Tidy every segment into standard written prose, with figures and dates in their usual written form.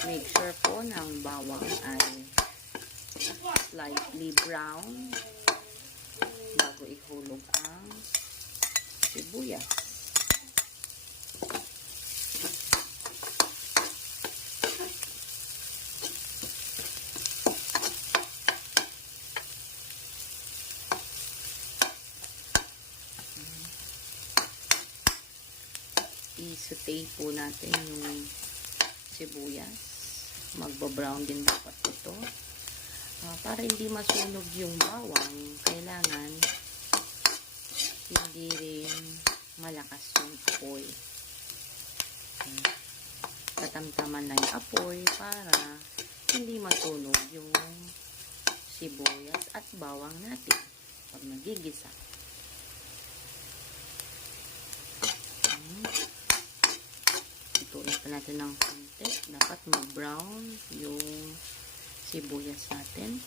Make sure po ng bawang ay slightly brown bago ihulog ang sibuyas. I-saute po natin yung sibuyas. Magbo-brown din dapat ito. Para hindi masunog yung bawang, kailangan hindi rin malakas yung apoy. Katamtaman na yung apoy para hindi masunog yung sibuyas at bawang natin pag nagigisa. Ituin pa natin ng konti. Dapat mag-brown yung sibuyas natin.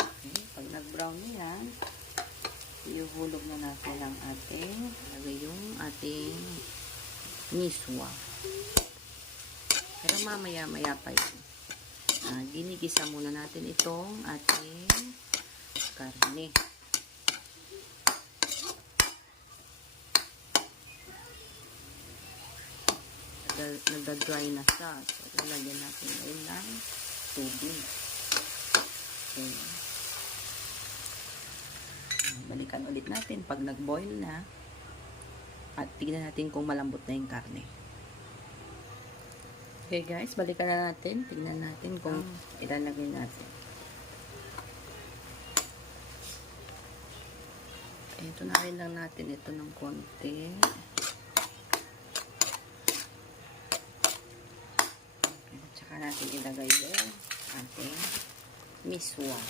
Okay, pag nag-brown na yan, ihulog na natin ang ating, yung ating miswa. Pero mamaya-maya pa yun. Ginigisa muna natin itong ating karne. Nagda-dry na siya. So, lalagyan natin ngayon ng tubig. Okay. Balikan ulit natin pag nag-boil na. At tignan natin kung malambot na yung karne. Okay guys, balikan na natin. Tignan natin kung ilalagay natin. Ito na rin lang natin ito ng konti. At saka natin ilagay yung ating miswa.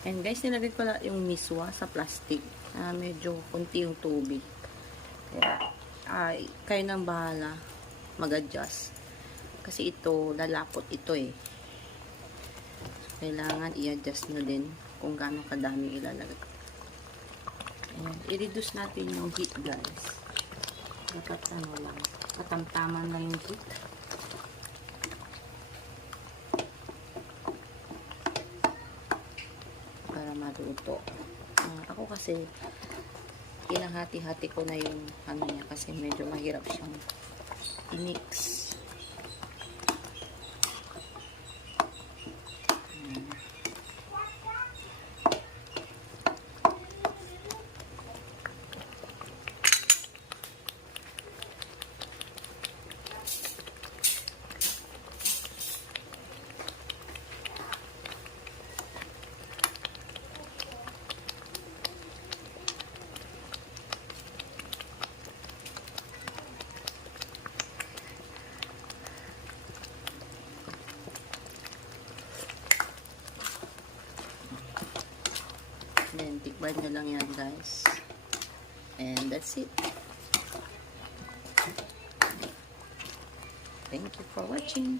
And guys, nilagay ko lang yung miswa sa plastic. Medyo konti yung tubig. Kaya, kayo nang bahala mag-adjust. Kasi ito, lalapot ito eh. So, kailangan i-adjust nyo din kung gaano kadami ilalagay. Ayan, i-reduce natin yung heat guys. Dapat ano lang, katamtaman lang yung heat. Para maluto. Ako kasi hinahati-hati ko na yung ano niya kasi medyo mahirap siyang i-mix. Then, tikman nyo lang yan, guys. And that's it. Thank you for watching.